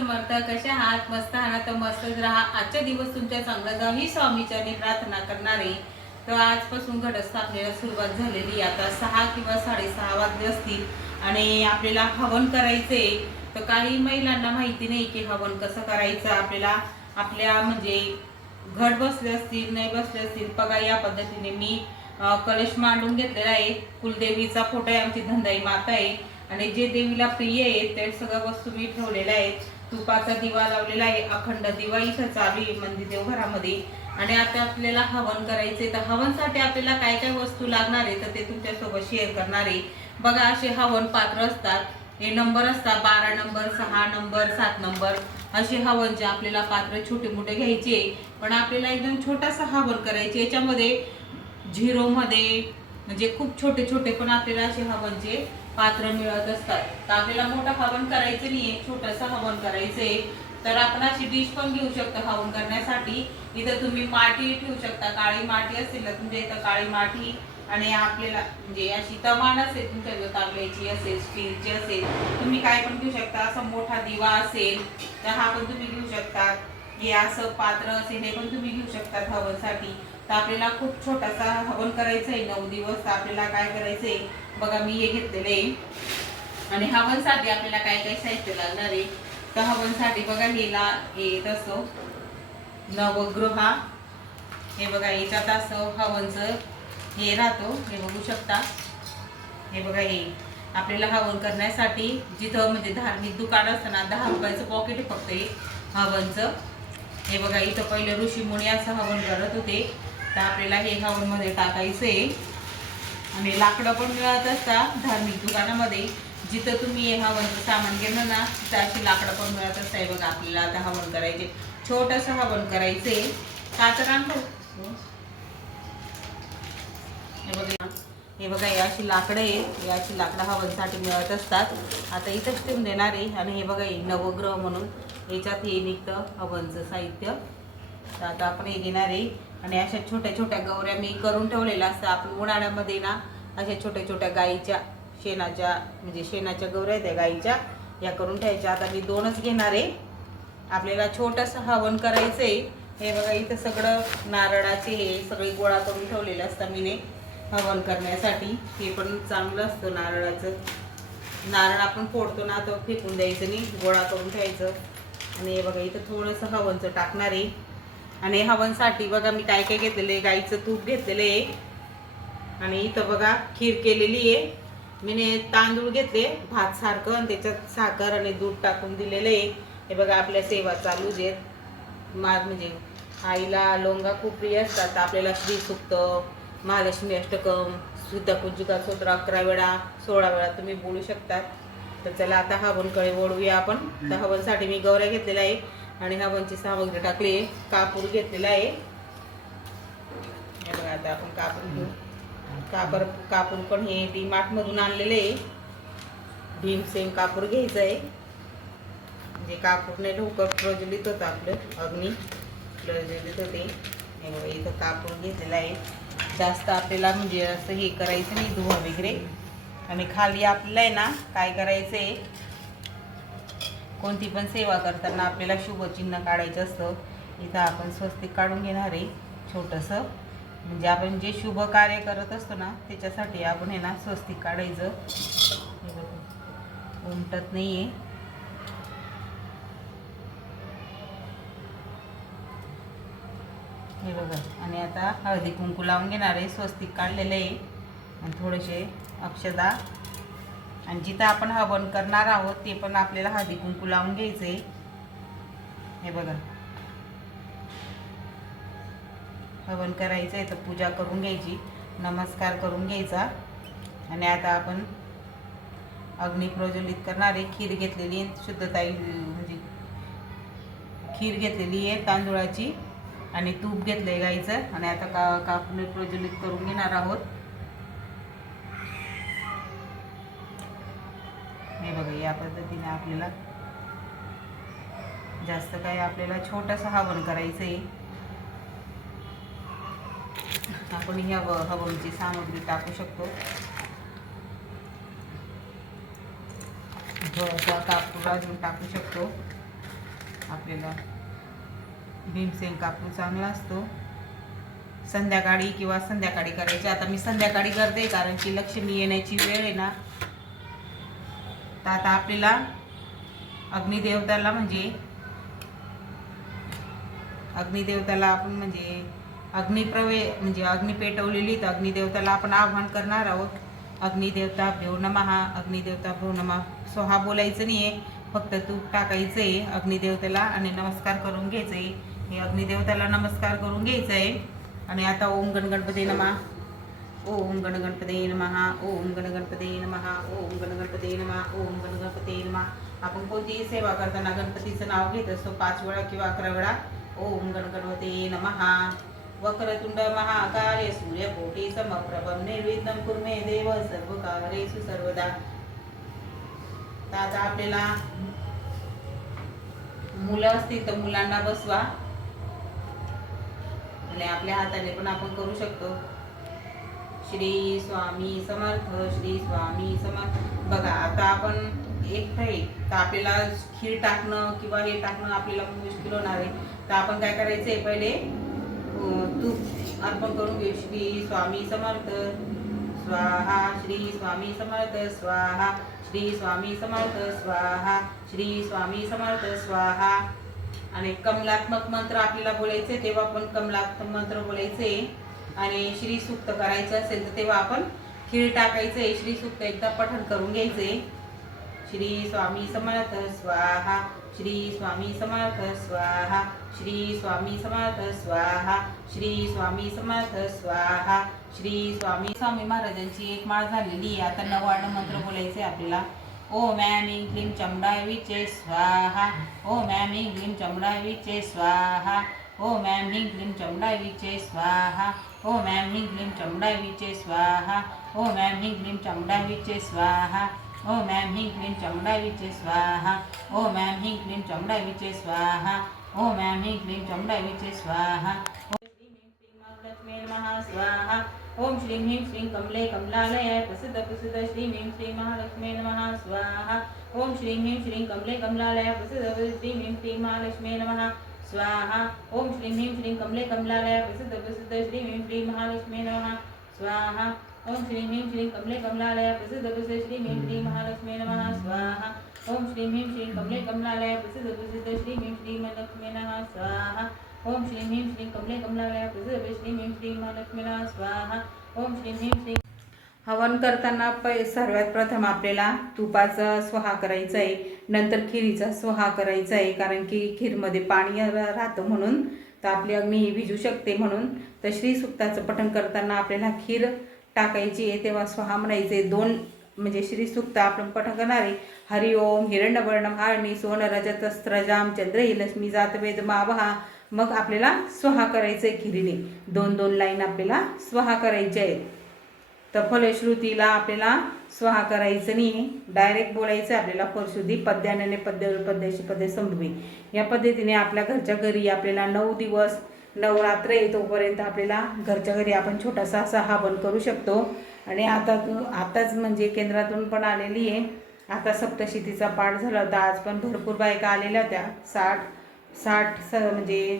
समर्थ कशा आहात? मस्त आहात? तर मस्तच राहा. आजचा दिवस तुमच्या चांगला जाऊ ही स्वामीच्याने प्रार्थना करणारे. तर आजपासून घटस्थापनेला सुरुवात झालेली. आता सहा किंवा साडेसहा वाजले असतील आणि आपल्याला हवन करायचे तर काही महिलांना माहिती नाही की हवन कसं करायचं. आपल्याला आपल्या म्हणजे घट बसले असतील नाही बसले असतील बघा या पद्धतीने मी कलश मांडून घेतलेला आहे. कुलदेवीचा फोटो आहे आमची धंदाई माता आहे. आणि जे देवीला प्रिय आहे ते सगळ्या वस्तू मी ठेवलेल्या आहेत. तुपाचा दिवा लावलेला आहे अखंड दिवा इथं चालू आहे मंदिर देवघरामध्ये. आणि आता आपल्याला हवन करायचे तर हवनसाठी आपल्याला काय काय वस्तू लागणार आहे तर ते तुमच्यासोबत शेअर करणार आहे. बघा असे हवन पात्र असतात. हे नंबर असतात बारा नंबर सहा नंबर सात नंबर असे हवन जे आपल्याला पात्र छोटे मोठे घ्यायचे पण आपल्याला एकदम छोटासा हवन करायचे याच्यामध्ये झिरोमध्ये म्हणजे खूप छोटे छोटे पण आपल्याला असे हवनचे पात्र मिळत असतात. तर आपल्याला मोठं हवन करायचं नाहीये छोटंसं हवन करायचं आहे. तर आपण अशी डिश पण घेऊ शकतो हवन करण्यासाठी. इथं तुम्ही माती ठेवू शकता. काळी माती असेल ना तुमच्या इथं काळी माठी आणि आपल्याला म्हणजे अशी तमान असेल तुमच्या जर तांब्याची असेल स्टीलची असेल तुम्ही काय पण घेऊ शकता. असा मोठा दिवा असेल तर हा पण तुम्ही घेऊ शकता. हे असं पात्र असे हे पण तुम्ही घेऊ शकता हवनसाठी. तर आपल्याला खूप छोटासा हवन करायचं आहे नऊ दिवस. तर आपल्याला काय करायचंय? बघा मी हे घेतलेलं आहे. आणि हवनसाठी आपल्याला काय काय साहित्य लागणार आहे? तर हवनसाठी बघा हेला हे येत असतो नवग्रहा. हे बघा याच्यात असं हवनचं हे राहतो. हे बघू शकता. हे बघा हे. आपल्याला हवन करण्यासाठी जिथं म्हणजे धार्मिक दुकान असतं ना दहा रुपयाचं पॉकेट आहे फक्त हे हवनचं. हे बघा इथं पहिले ऋषीमुनी असं हवन करत होते. तर आपल्याला हे हवनमध्ये टाकायचं आहे आणि लाकडं पण मिळत असतात धार्मिक दुकानामध्ये. जिथं तुम्ही हे हवनचं सामान घेणं ना तिथं अशी लाकडं पण मिळत असतात. बघा आपल्याला आता हवन करायचे छोटंसं हवन करायचंय. का तर आणतो हे बघा. हे बघा याची अशी लाकडं आहे याची अशी लाकडं हवनसाठी मिळत असतात. आता इथंच ठेवून देणार आहे. आणि हे बघा हे नवग्रह म्हणून याच्यात हे निघतं हवनचं साहित्य. तर आता आपण हे घेणार आहे. आणि अशा छोट्या छोट्या गौऱ्या मी करून ठेवलेल्या असतात. आपण उन्हाळ्यामध्ये ना अशा छोट्या छोट्या गाईच्या शेणाच्या म्हणजे शेणाच्या गौऱ्या आहेत त्या गाईच्या या करून ठेवायच्या. आता मी दोनच घेणार आहे. आपल्याला छोटंसं हवन करायचं आहे हे बघा इथं सगळं नारळाचे हे सगळे गोळा करून ठेवलेलं असतं मीने. हवन करण्यासाठी. हे पण चांगलं असतं नारळाचं. नारळ आपण फोडतो ना तर फेकून द्यायचं नाही. गोळा करून ठेवायचं. आणि हे बघा इथं थोडंसं हवनचं टाकणार आहे. आणि हवनसाठी बघा मी काय काय घेतलेलं आहे. गाईचं तूप घेतलेलं आहे. आणि इथं बघा खीर केलेली आहे. मीने तांदूळ घेतले भात सारखं आणि त्याच्यात साखर आणि दूध टाकून दिलेलं आहे. हे बघा आपल्या सेवा चालूच आहेत. मा म्हणजे आईला लोंगा खूप प्रिय असतात. आपल्याला श्री सुक्त. महालक्ष्मी अष्टकम सुद्धा कुंजिका स्तोत्र अकरा वेळा सोळा वेळा तुम्ही बोलू शकतात. तर चला आता हवनकडे वळूया आपण. तर हवनसाठी मी गौऱ्या घेतलेल्या आहे आणि हवनची सामग्री टाकली आहे. कापूर घेतलेला आहे. हे बघा आता आपण कापूर घेऊ. कापर कापूर पण हे डी मार्टमधून आणलेले आहे. भीमसेन कापूर घ्यायचं आहे. म्हणजे कापूरने ढोकं प्रज्वलित होतं आपलं अग्नी प्रज्वलित होते. हे बघा इथं कापूर घेतलेला आहे. जास्त आपल्याला म्हणजे असं हे करायचं नाही धुवा वगैरे. आणि खाली आपल्याला आहे ना काय करायचं आहे कोणती पण सेवा करताना आपल्याला शुभचिन्ह काढायचं असतं. इथं आपण स्वस्तिक काढून घेणार आहे छोटंसं. म्हणजे आपण जे शुभ कार्य करत असतो ना त्याच्यासाठी आपण आहे ना स्वस्तिक काढायचं. उमटत नाही आहे हे बघा आणि आता हळदी कुंकू लावून घेणार आहे. स्वस्तिक काढलेलं आहे. आणि थोडेसे अक्षदा. आणि जिथं आपण हवन करणार आहोत ते पण आपल्याला हळदी कुंकू लावून घ्यायचं आहे हे बघा. हवन करायचं आहे तर पूजा करून घ्यायची. नमस्कार करून घ्यायचा. आणि आता आपण अग्नी प्रज्वलित करणार आहे. खीर घेतलेली आहे शुद्धताई म्हणजे खीर घेतलेली आहे तांदूळाची. आणि तूप घेतलंय गाईचं. आणि आता का कापून प्रज्वलित करून घेणार आहोत. हे बघा या पद्धतीने आपल्याला जास्त काय आपल्याला छोटंसं हवन करायचं आहे आपण ह्या हवनची सामग्री टाकू शकतो. कापूर अजून टाकू शकतो. आपल्याला भीमसेन कापूर चांगला असतो. संध्याकाळी किंवा संध्याकाळी करायचे. आता मी संध्याकाळी करते कारण की लक्ष्मी येण्याची वेळ आहे ना. तर आता आपल्याला अग्निदेवताला म्हणजे अग्निदेवताला आपण म्हणजे अग्निप्रवे म्हणजे अग्नी पेटवलेली तर अग्निदेवताला आपण आव्हान करणार आहोत. अग्निदेवता भ्यो नमहा अग्निदेवता भ्यो नमा. सोहा बोलायचं नाही आहे फक्त तूप टाकायचं आहे अग्निदेवतेला आणि नमस्कार करून घ्यायचं आहे हे अग्निदेवताला नमस्कार करून घ्यायचं आहे. आणि आता ओम गण गणपती नमा. ओम गणगणपती नमहा ओम गणगणपती नमहा ओम गणगणपती नमा. नमहा ओम गणगणपती नमा. आपण कोणतीही सेवा करताना गणपतीचं नाव घेत असतो पाच वेळा किंवा अकरा वेळा ओम गणगणपती नमहा वक्रतुंड महाकार्य सूर्यकोटी समप्रभम निर्विघ्नं कुर्मे देव सर्व कारेषु सर्वदा. तर आता आपल्याला मुलं असतील तर मुलांना बसवा. आणि आपल्या हाताने पण आपण करू शकतो. श्री स्वामी समर्थ श्री स्वामी समर्थ. बघा आता आपण एकटं आहे तर आपल्याला खीर टाकणं किंवा हे टाकणं आपल्याला मुश्किल होणार आहे. तर आपण काय करायचं आहे पहिले तूप अर्पण करून घेऊ. श्री स्वामी समर्थ स्वाहा. श्री स्वामी समर्थ स्वाहा. श्री स्वामी समर्थ स्वाहा. श्री स्वामी समर्थ स्वाहा. आणि कमलात्मक मंत्र आपल्याला बोलायचे तेव्हा आपण कमलात्मक मंत्र बोलायचे. आणि श्री सुक्त करायचं असेल तर तेव्हा आपण खीर टाकायचे श्री सुक्त एकदा पठण करून घ्यायचे. श्री स्वामी समर्थ स्वाहा. श्री स्वामी समर्थ स्वाहा. श्री स्वामी समर्थ स्वाहा. श्री स्वामी समर्थ स्वाहा. श्री स्वामी स्वामी महाराजांची एक माळ झालेली आता नवाण्णव मंत्र बोलायचे आपल्याला. ॐ ऐं ह्लीं चम्डाय विचे स्वाहा ॐ ऐं ह्लीं ह्लीं चम्डाय विचे स्वाहा ॐ ऐं ह्लीं ह्लीं चमडा विचे स्वाहा ॐ ऐं ह्लीं ह्लीं चमडा विचे स्वाहा ॐ ऐं ह्लीं ह्लीं चमडा विचे स्वाहा ॐ ऐं ह्लीं ह्लीं चमडा विचे स्वाहा ॐ ऐं ह्लीं ह्लीं चमडा विचे स्वाहा ॐ ऐं ह्लीं ह्लीं चमडा विचे स्वाहा ॐ स्वाहा ओम श्रीं ह्रीं श्रीं कमले कमलालय प्रसिद्ध प्रसिद्ध श्रीं ह्रीं श्रीं महालक्ष्मी नमः। स्वाहा। ओम श्रीं ह्रीं श्रीं कमले कमलालय प्रसिद्ध प्रसिद्ध श्रीं ह्रीं श्रीं महालक्ष्मी नमः। स्वाहा। ओम श्रीं ह्रीं श्रीं कमले कमलालय प्रसिद्ध प्रसिद्ध श्रीं ह्रीं श्रीं महालक्ष्मी नमः। स्वाहा। ओम श्रीं ह्रीं श्रीं कमले कमलालय प्रसिद्ध प्रसिद्ध श्रीं ह्रीं श्रीं महालक्ष्मी नमः। स्वाहा। ओम श्रीं ह्रीं श्रीं कमले कमलालय प्रसिद्ध प्रसिद्ध श्रीं ह्रीं श्रीं महालक्ष्मी नमः स्वाहा। ओम श्रीं ह्रीं श्रीं कमले कमलालय प्रसिद्ध प्रसिद्ध श्रीं ह्रीं श्रीं महालक्ष्मी नमः स्वाहा। ओम श्रीं ह्रीं श्रीं हवन करताना पै सर्वात प्रथम आपल्याला तुपाचा स्वहा करायचा आहे नंतर खिरीचा स्वहा करायचा आहे कारण की खीरमध्ये पाणी राहतं म्हणून तर आपली अग्नी ही भिजू शकते म्हणून तर श्री सुक्ताचं पठण करताना आपल्याला खीर टाकायची आहे तेव्हा स्वहा म्हणायचे दोन म्हणजे श्री सुक्त आपण पठण करणारे. हरि ओम हिरण्यवर्णम आळमी सोन रजत स्त्रजाम चंद्रही लक्ष्मी जातवेद मावहा. मग आपल्याला स्वहा करायचं आहे खिरीने. दोन दोन लाईन आपल्याला स्वहा करायचे आहेत. तर फलश्रुतीला आपल्याला स्वहा करायचं नाही डायरेक्ट बोलायचं आपल्याला फलश्रुती पद्याने पद्य पद्याशी पद्य संभवी या पद्धतीने आपल्या घरच्या घरी आपल्याला नऊ दिवस नवरात्र येतोपर्यंत आपल्याला घरच्या घरी आपण छोटासा असा हवन करू शकतो. आणि आता तू आताच म्हणजे केंद्रातून पण आलेली आहे. आता सप्तशतीचा पाठ झाला होता आज पण भरपूर बायका आलेल्या होत्या. साठ साठ स म्हणजे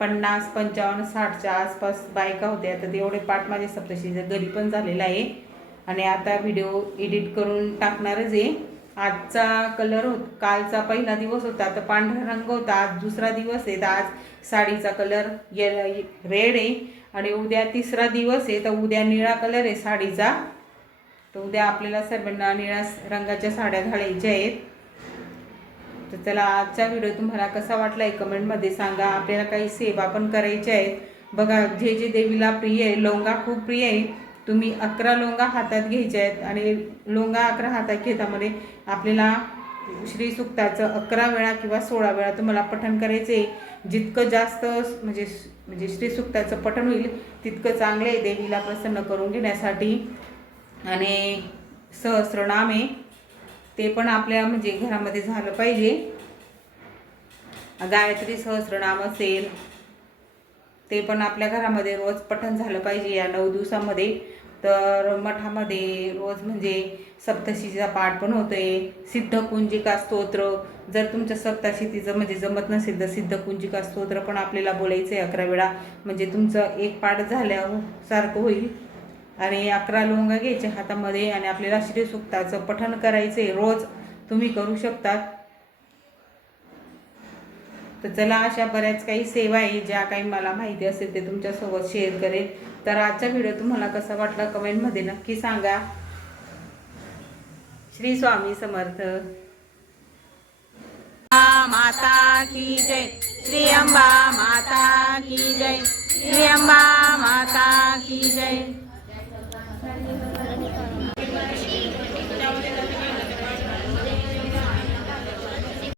पन्नास पंचावन्न साठच्या आसपास बायका होत्या. तर तेवढे पाठ माझे सप्तशीचा घरी पण झालेला आहे. आणि आता व्हिडिओ एडिट करून टाकणारच आहे. आजचा कलर होत कालचा पहिला दिवस होता तर पांढरा रंग होता आज दुसरा दिवस आहे तर आज साडीचा कलर ये रेड आहे. आणि उद्या तिसरा दिवस आहे तर उद्या निळा कलर आहे साडीचा. तर उद्या आपल्याला सर्वांना निळ्या रंगाच्या साड्या घालायच्या आहेत. तर चला आजचा व्हिडिओ तुम्हाला कसा वाटला आहे कमेंटमध्ये सांगा. आपल्याला काही सेवा पण करायच्या आहेत. बघा जे जे देवीला प्रिय आहे लोंगा खूप प्रिय आहे. तुम्ही अकरा लोंगा हातात घ्यायच्या आहेत आणि लोंगा अकरा हातात घेतामध्ये आपल्याला श्री सुक्ताचं अकरा वेळा किंवा सोळा वेळा तुम्हाला पठण करायचं आहे. जितकं जास्त म्हणजे म्हणजे श्री सुक्ताचं पठण होईल तितकं चांगलं आहे देवीला प्रसन्न करून घेण्यासाठी. आणि सहस्रनाम आहे. ते पण आपल्या म्हणजे घरामध्ये झालं पाहिजे. गायत्री सहस्रनाम असेल ते पण आपल्या घरामध्ये रोज पठण झालं पाहिजे या नऊ दिवसामध्ये. तर मठामध्ये रोज म्हणजे सप्तशीचा पाठ पण होतो आहे सिद्धकुंजिका स्तोत्र. जर तुमच्या सप्तशीतीचं म्हणजे जमत नसेल तर सिद्धकुंजिका स्तोत्र पण आपल्याला बोलायचं आहे अकरा वेळा. म्हणजे तुमचं एक पाठ झाल्या सारखं होईल. आणि अकरा लोंगा घ्यायच्या हातामध्ये आणि आपल्याला श्रीसुक्ताचं पठण करायचं आहे रोज तुम्ही करू शकतात. तर चला अशा बऱ्याच काही सेवा आहे. ज्या काही मला माहिती असेल ते तुमच्यासोबत शेअर करेल तर आजचा व्हिडिओ तुम्हाला कसा वाटला कमेंटमध्ये नक्की सांगा. श्री स्वामी समर्थ. माता की जय. श्री अंबा माता की जय. श्री अंबा माता की जय.